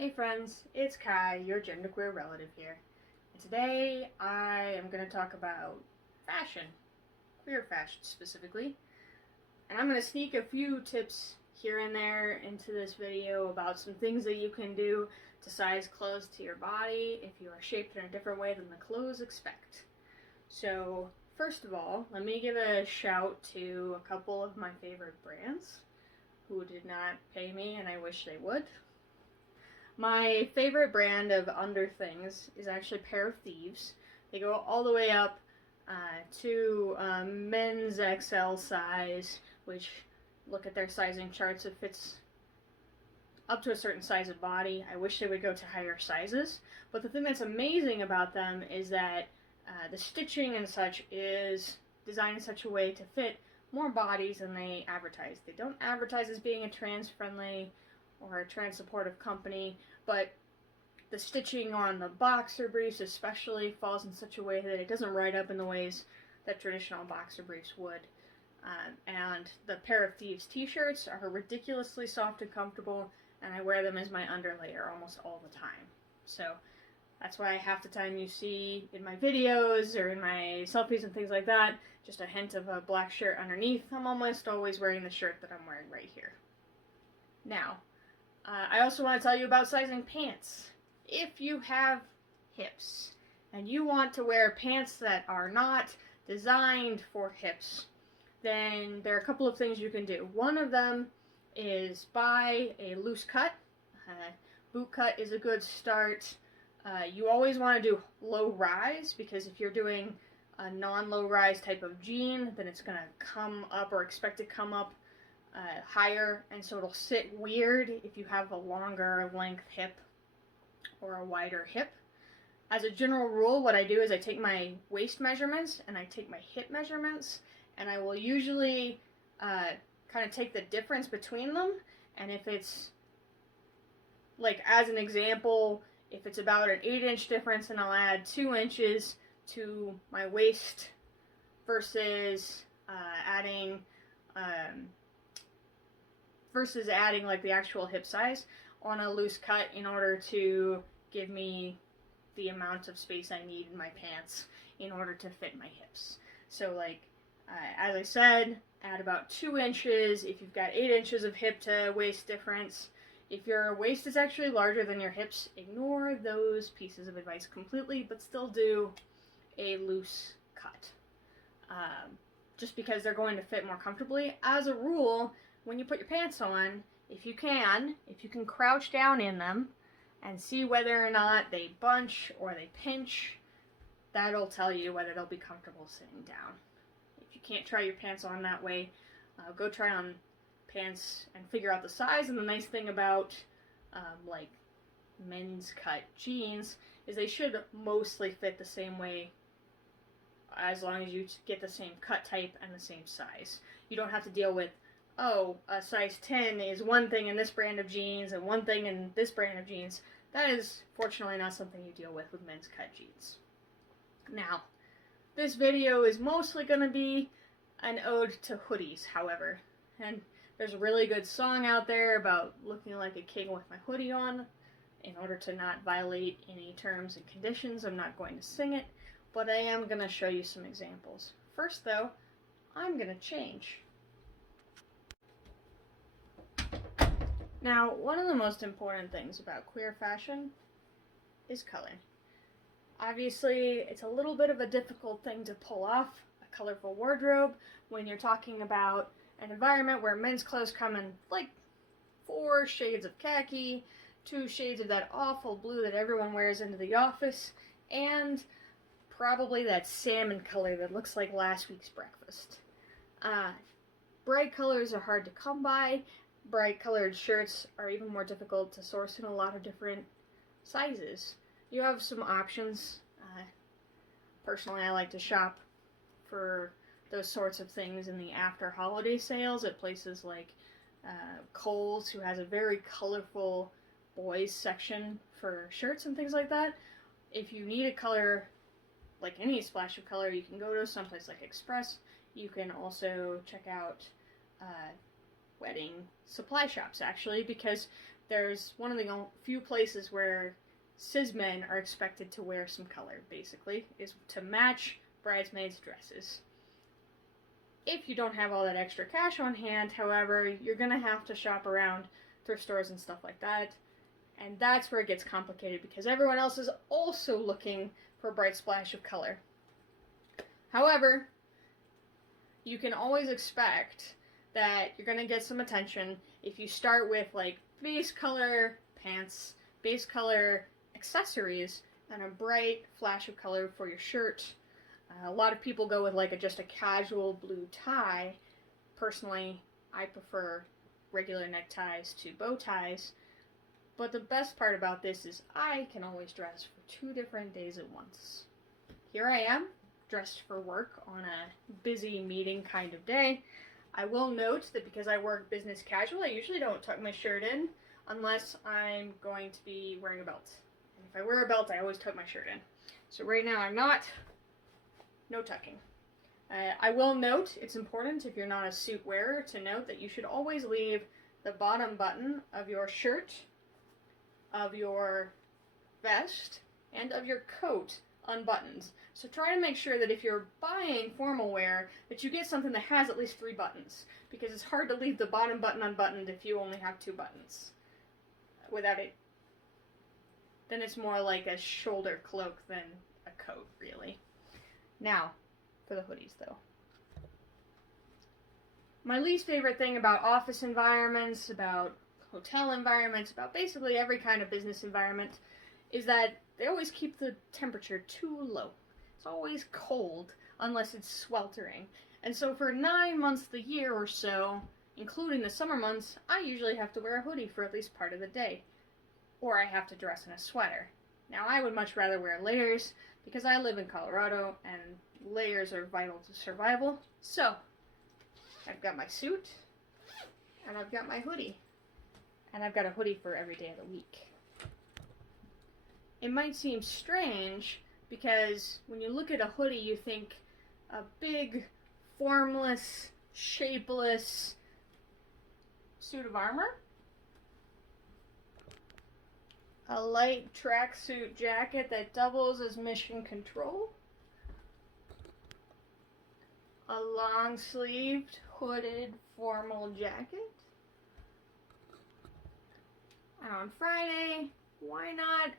Hey friends, it's Kai, your genderqueer relative here. And today I am going to talk about fashion, queer fashion specifically. And I'm going to sneak a few tips here and there into this video about some things that you can do to size clothes to your body if you are shaped in a different way than the clothes expect. So first of all, let me give a shout to a couple of my favorite brands who did not pay me and I wish they would. My favorite brand of underthings is actually Pair of Thieves. They go all the way up to men's XL size, which, look at their sizing charts, it fits up to a certain size of body. I wish they would go to higher sizes, but the thing that's amazing about them is that the stitching and such is designed in such a way to fit more bodies than they advertise. They don't advertise as being a trans-friendly or a trans-supportive company, but the stitching on the boxer briefs especially falls in such a way that it doesn't ride up in the ways that traditional boxer briefs would. And the Pair of Thieves t-shirts are ridiculously soft and comfortable, and I wear them as my underlayer almost all the time. So that's why half the time you see in my videos or in my selfies and things like that, just a hint of a black shirt underneath. I'm almost always wearing the shirt that I'm wearing right here. Now, I also want to tell you about sizing pants. If you have hips and you want to wear pants that are not designed for hips, then there are a couple of things you can do. One of them is buy a loose cut. Boot cut is a good start. You always want to do low rise, because if you're doing a non-low rise type of jean, then it's going to come up or expect to come up higher, and so it'll sit weird if you have a longer length hip or a wider hip. As a general rule, what I do is I take my waist measurements and I take my hip measurements, and I will usually kind of take the difference between them, and if it's, like as an example, if it's about an 8-inch difference, then I'll add 2 inches to my waist versus adding like the actual hip size on a loose cut in order to give me the amount of space I need in my pants in order to fit my hips. So like, as I said, add about 2 inches if you've got 8 inches of hip to waist difference. If your waist is actually larger than your hips, ignore those pieces of advice completely, but still do a loose cut. Just because they're going to fit more comfortably. As a rule, when you put your pants on, if you can crouch down in them and see whether or not they bunch or they pinch, that'll tell you whether they'll be comfortable sitting down. If you can't try your pants on that way, go try on pants and figure out the size. And the nice thing about like men's cut jeans is they should mostly fit the same way, as long as you get the same cut type and the same size. You don't have to deal with, oh, a size 10 is one thing in this brand of jeans and one thing in this brand of jeans. That is fortunately not something you deal with men's cut jeans. Now, this video is mostly going to be an ode to hoodies, however. And there's a really good song out there about looking like a king with my hoodie on. In order to not violate any terms and conditions, I'm not going to sing it, but I am going to show you some examples. First though, I'm going to change. Now, one of the most important things about queer fashion is color. Obviously, it's a little bit of a difficult thing to pull off, a colorful wardrobe, when you're talking about an environment where men's clothes come in like 4 shades of khaki, 2 shades of that awful blue that everyone wears into the office, and probably that salmon color that looks like last week's breakfast. Bright colors are hard to come by. Bright colored shirts are even more difficult to source in a lot of different sizes. You have some options. Personally, I like to shop for those sorts of things in the after holiday sales at places like Kohl's, who has a very colorful boys section for shirts and things like that. If you need a color, like any splash of color, you can go to someplace like Express. You can also check out wedding supply shops, actually, because there's one of the few places where cis men are expected to wear some color, basically, is to match bridesmaids' dresses. If you don't have all that extra cash on hand, however, you're going to have to shop around thrift stores and stuff like that. And that's where it gets complicated because everyone else is also looking for a bright splash of color. However, you can always expect that you're going to get some attention if you start with like base color pants, base color accessories, and a bright flash of color for your shirt. A lot of people go with like just a casual blue tie. Personally, I prefer regular neckties to bow ties. But the best part about this is I can always dress for 2 different days at once. Here I am, dressed for work on a busy meeting kind of day. I will note that because I work business casual, I usually don't tuck my shirt in unless I'm going to be wearing a belt. And if I wear a belt, I always tuck my shirt in. So right now I'm not. No tucking. I will note, it's important if you're not a suit wearer to note that you should always leave the bottom button of your shirt, of your vest, and of your coat unbuttoned. So try to make sure that if you're buying formal wear, that you get something that has at least 3 buttons, because it's hard to leave the bottom button unbuttoned if you only have 2 buttons. Without it, then it's more like a shoulder cloak than a coat, really. Now, for the hoodies, though. My least favorite thing about office environments, about hotel environments, about basically every kind of business environment, is that they always keep the temperature too low. It's always cold, unless it's sweltering. And so for 9 months of the year or so, including the summer months, I usually have to wear a hoodie for at least part of the day. Or I have to dress in a sweater. Now, I would much rather wear layers, because I live in Colorado, and layers are vital to survival. So, I've got my suit, and I've got my hoodie. And I've got a hoodie for every day of the week. It might seem strange, because when you look at a hoodie, you think a big, formless, shapeless suit of armor. A light tracksuit jacket that doubles as mission control. A long-sleeved, hooded, formal jacket. And on Friday, why not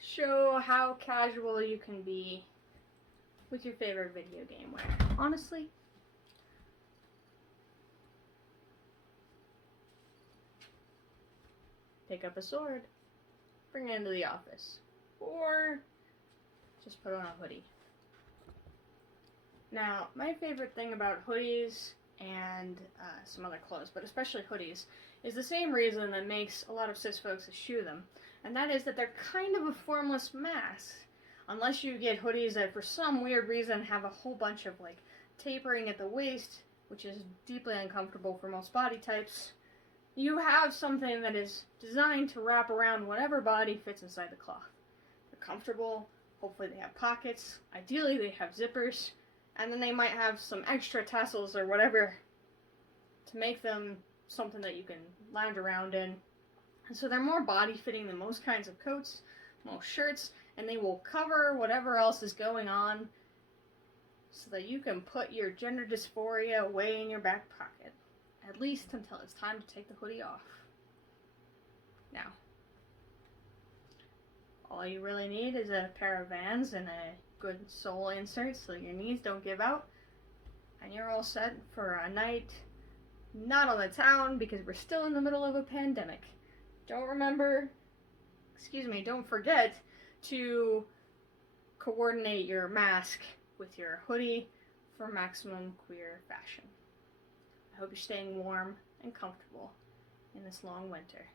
show how casual you can be with your favorite video game wear? Honestly, pick up a sword, bring it into the office, or just put on a hoodie. Now, my favorite thing about hoodies and some other clothes, but especially hoodies, is the same reason that makes a lot of cis folks eschew them, and that is that they're kind of a formless mass. Unless you get hoodies that for some weird reason have a whole bunch of like tapering at the waist, which is deeply uncomfortable for most body types, you have something that is designed to wrap around whatever body fits inside the cloth. They're comfortable, hopefully they have pockets, ideally they have zippers, and then they might have some extra tassels or whatever to make them something that you can lounge around in. And so they're more body-fitting than most kinds of coats, most shirts, and they will cover whatever else is going on so that you can put your gender dysphoria away in your back pocket, at least until it's time to take the hoodie off. Now, all you really need is a pair of Vans and a good sole insert so your knees don't give out, and you're all set for a night not on the town because we're still in the middle of a pandemic. Don't forget to coordinate your mask with your hoodie for maximum queer fashion. I hope you're staying warm and comfortable in this long winter.